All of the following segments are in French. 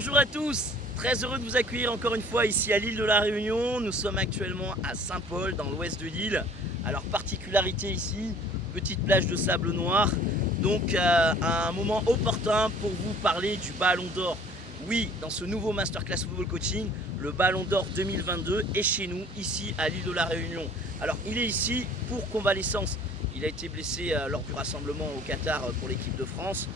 Bonjour à tous, très heureux de vous accueillir encore une fois ici à l'île de la Réunion. Nous sommes actuellement à Saint-Paul dans l'ouest de l'île. Alors particularité ici, petite plage de sable noir. Donc un moment opportun pour vous parler du Ballon d'Or. Oui, dans ce nouveau Masterclass Football Coaching, le Ballon d'Or 2022 est chez nous, ici à l'île de la Réunion. Alors il est ici pour convalescence. Il a été blessé lors du rassemblement au Qatar pour l'équipe de France.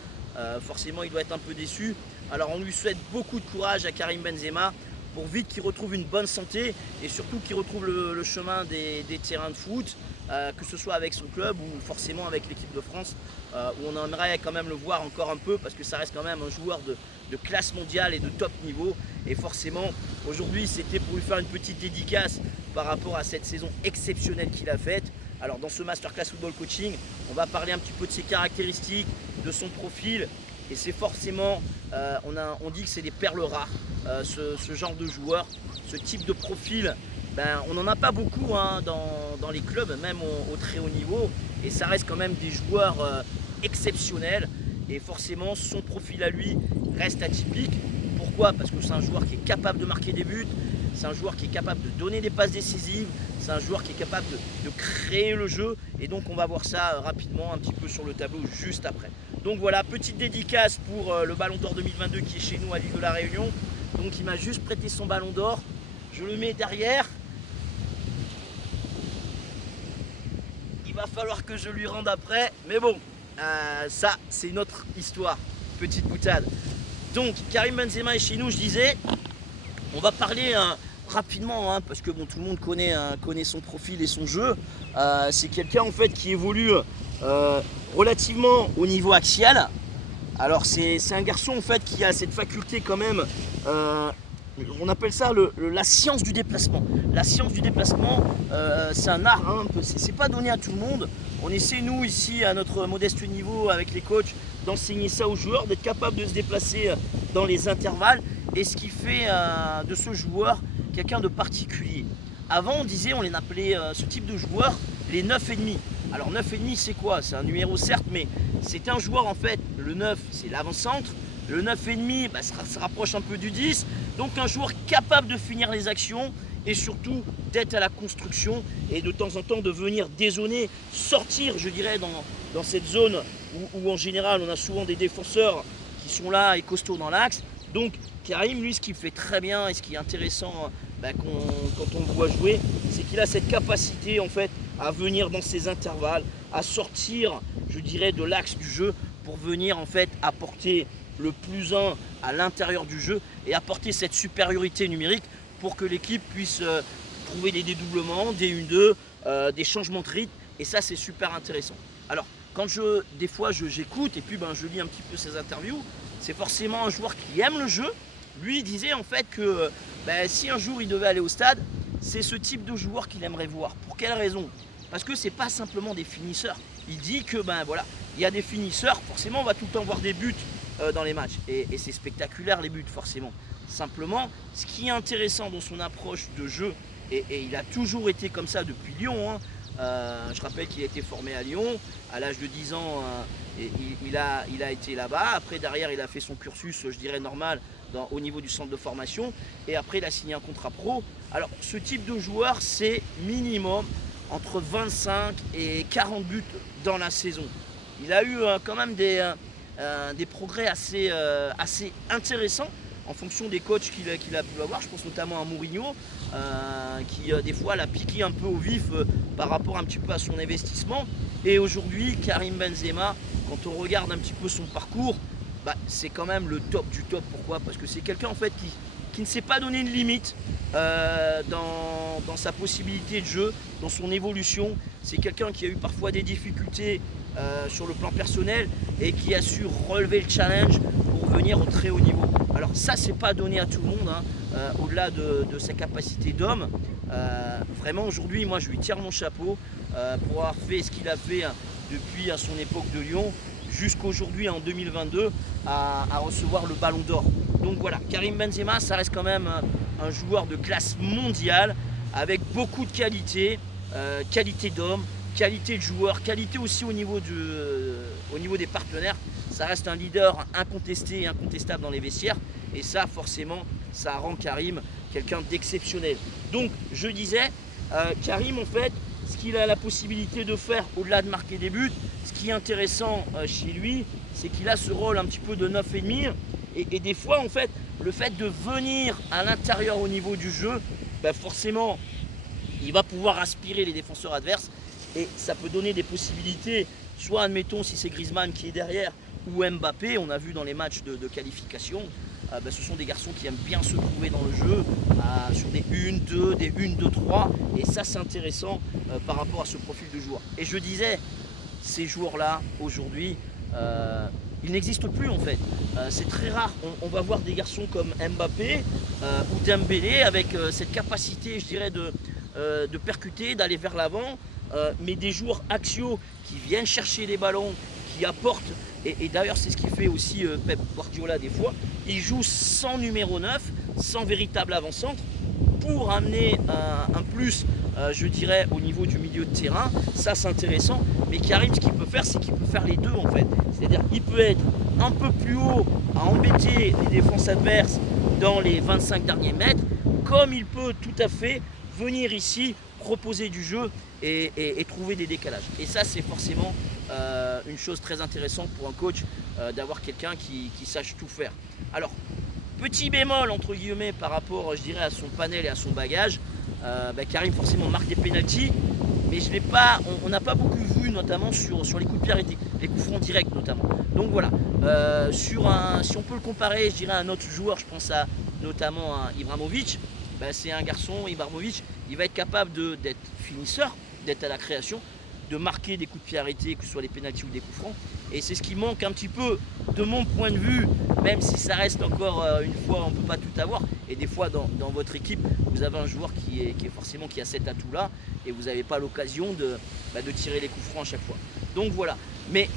Forcément il doit être un peu déçu. Alors on lui souhaite beaucoup de courage à Karim Benzema pour vite qu'il retrouve une bonne santé et surtout qu'il retrouve le chemin des terrains de foot, que ce soit avec son club ou forcément avec l'équipe de France, où on aimerait quand même le voir encore un peu parce que ça reste quand même un joueur de classe mondiale et de top niveau. Et forcément aujourd'hui c'était pour lui faire une petite dédicace par rapport à cette saison exceptionnelle qu'il a faite. Alors dans ce Masterclass Football Coaching, on va parler un petit peu de ses caractéristiques, de son profil. Et c'est forcément, on dit que c'est des perles rares, ce genre de joueur, ce type de profil. On n'en a pas beaucoup dans les clubs, même au très haut niveau. Et ça reste quand même des joueurs exceptionnels. Et forcément, son profil à lui reste atypique. Pourquoi? Parce que c'est un joueur qui est capable de marquer des buts. C'est un joueur qui est capable de donner des passes décisives. C'est un joueur qui est capable de créer le jeu. Et donc on va voir ça rapidement un petit peu sur le tableau juste après. Donc voilà, petite dédicace pour le Ballon d'Or 2022 qui est chez nous à l'île de la Réunion. Donc il m'a juste prêté son Ballon d'Or. Je le mets derrière. Il va falloir que je lui rende après. Mais bon, ça c'est une autre histoire. Petite boutade. Donc Karim Benzema est chez nous, je disais. On va parler rapidement, parce que bon, tout le monde connaît son profil et son jeu. C'est quelqu'un en fait qui évolue relativement au niveau axial. Alors c'est un garçon en fait qui a cette faculté quand même, on appelle ça la science du déplacement. La science du déplacement, c'est un art, c'est pas donné à tout le monde. On essaie nous ici à notre modeste niveau avec les coachs d'enseigner ça aux joueurs, d'être capable de se déplacer dans les intervalles. Et ce qui fait de ce joueur quelqu'un de particulier. Avant on disait, on les appelait ce type de joueur les 9,5. Alors 9,5 c'est quoi? C'est un numéro certes, mais c'est un joueur en fait, le 9 c'est l'avant-centre, le 9,5 ça se rapproche un peu du 10, donc un joueur capable de finir les actions et surtout d'être à la construction et de temps en temps de venir dézoner, sortir je dirais dans cette zone où en général on a souvent des défenseurs qui sont là et costauds dans l'axe. Donc Karim, lui, ce qu'il fait très bien et ce qui est intéressant quand on le voit jouer, c'est qu'il a cette capacité en fait à venir dans ses intervalles, à sortir, je dirais, de l'axe du jeu pour venir en fait apporter le plus 1 à l'intérieur du jeu et apporter cette supériorité numérique pour que l'équipe puisse trouver des dédoublements, des 1-2, des changements de rythme. Et ça, c'est super intéressant. Alors, quand des fois j'écoute et puis je lis un petit peu ses interviews, c'est forcément un joueur qui aime le jeu. Lui il disait en fait que si un jour il devait aller au stade, c'est ce type de joueur qu'il aimerait voir. Pour quelle raison? Parce que c'est pas simplement des finisseurs. Il dit que voilà, il y a des finisseurs, forcément on va tout le temps voir des buts dans les matchs. Et c'est spectaculaire les buts forcément. Simplement, ce qui est intéressant dans son approche de jeu, et il a toujours été comme ça depuis Lyon, je rappelle qu'il a été formé à Lyon, à l'âge de 10 ans, il a été là-bas. Après, derrière, il a fait son cursus, je dirais, normal au niveau du centre de formation. Et après, il a signé un contrat pro. Alors, ce type de joueur, c'est minimum entre 25 et 40 buts dans la saison. Il a eu quand même des progrès assez intéressants en fonction des coachs qu'il a pu avoir. Je pense notamment à Mourinho, qui des fois l'a piqué un peu au vif par rapport un petit peu à son investissement. Et aujourd'hui, Karim Benzema, quand on regarde un petit peu son parcours, c'est quand même le top du top. Pourquoi? Parce que c'est quelqu'un en fait qui ne s'est pas donné une limite dans sa possibilité de jeu, dans son évolution. C'est quelqu'un qui a eu parfois des difficultés sur le plan personnel et qui a su relever le challenge pour venir au très haut niveau. Alors ça, c'est pas donné à tout le monde, au-delà de sa capacité d'homme. Vraiment aujourd'hui, moi je lui tire mon chapeau pour avoir fait ce qu'il a fait depuis à son époque de Lyon jusqu'aujourd'hui en 2022 à recevoir le Ballon d'Or. Donc voilà, Karim Benzema, ça reste quand même un joueur de classe mondiale avec beaucoup de qualité, qualité d'homme, qualité de joueur, qualité aussi au niveau des partenaires. ça reste un leader incontesté et incontestable dans les vestiaires. Et ça, forcément, ça rend Karim quelqu'un d'exceptionnel. Donc, je disais, Karim, en fait, ce qu'il a la possibilité de faire, au-delà de marquer des buts, ce qui est intéressant chez lui, c'est qu'il a ce rôle un petit peu de 9,5. Et des fois, en fait, le fait de venir à l'intérieur au niveau du jeu, forcément, il va pouvoir aspirer les défenseurs adverses. Et ça peut donner des possibilités, soit admettons si c'est Griezmann qui est derrière, ou Mbappé, on a vu dans les matchs de qualification, ce sont des garçons qui aiment bien se trouver dans le jeu, sur des 1-2, des 1-2-3, et ça c'est intéressant par rapport à ce profil de joueur. Et je disais, ces joueurs-là, aujourd'hui, ils n'existent plus en fait. C'est très rare, on va voir des garçons comme Mbappé ou Dembélé avec cette capacité, je dirais, de percuter, d'aller vers l'avant, mais des joueurs axiaux qui viennent chercher les ballons, qui apportent, et d'ailleurs c'est ce qui fait aussi Pep Guardiola des fois, il joue sans numéro 9, sans véritable avant-centre, pour amener un plus, je dirais, au niveau du milieu de terrain. Ça c'est intéressant, mais Karim, ce qu'il peut faire, c'est qu'il peut faire les deux en fait. C'est-à-dire qu'il peut être un peu plus haut à embêter les défenses adverses dans les 25 derniers mètres, comme il peut tout à fait venir ici proposer du jeu et trouver des décalages. Et ça c'est forcément une chose très intéressante pour un coach, d'avoir quelqu'un qui sache tout faire. Alors, petit bémol entre guillemets par rapport, je dirais, à son panel et à son bagage, Karim forcément marque des pénaltys, mais je l'ai pas, on n'a pas beaucoup vu, notamment sur les coups de pied arrêtés, les coups francs directs notamment. Donc voilà, si on peut le comparer, je dirais, à un autre joueur, je pense notamment à Ibrahimovic, c'est un garçon, Ibrahimovic, il va être capable d'être finisseur, d'être à la création, de marquer des coups de pied arrêtés, que ce soit des pénaltys ou des coups francs. Et c'est ce qui manque un petit peu de mon point de vue, même si ça reste encore une fois, on ne peut pas tout avoir. Et des fois, dans votre équipe, vous avez un joueur qui a cet atout-là, et vous n'avez pas l'occasion de tirer les coups francs à chaque fois. Donc voilà. Mais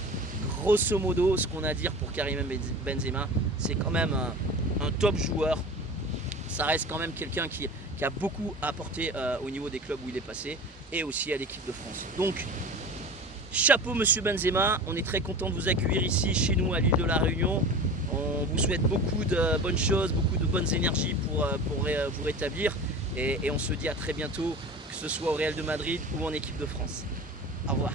grosso modo, ce qu'on a à dire pour Karim Benzema, c'est quand même un top joueur. Ça reste quand même quelqu'un qui a beaucoup apporté au niveau des clubs où il est passé, et aussi à l'équipe de France. Donc, chapeau monsieur Benzema, on est très content de vous accueillir ici chez nous à l'île de la Réunion. On vous souhaite beaucoup de bonnes choses, beaucoup de bonnes énergies pour vous rétablir, et on se dit à très bientôt, que ce soit au Real de Madrid ou en équipe de France. Au revoir.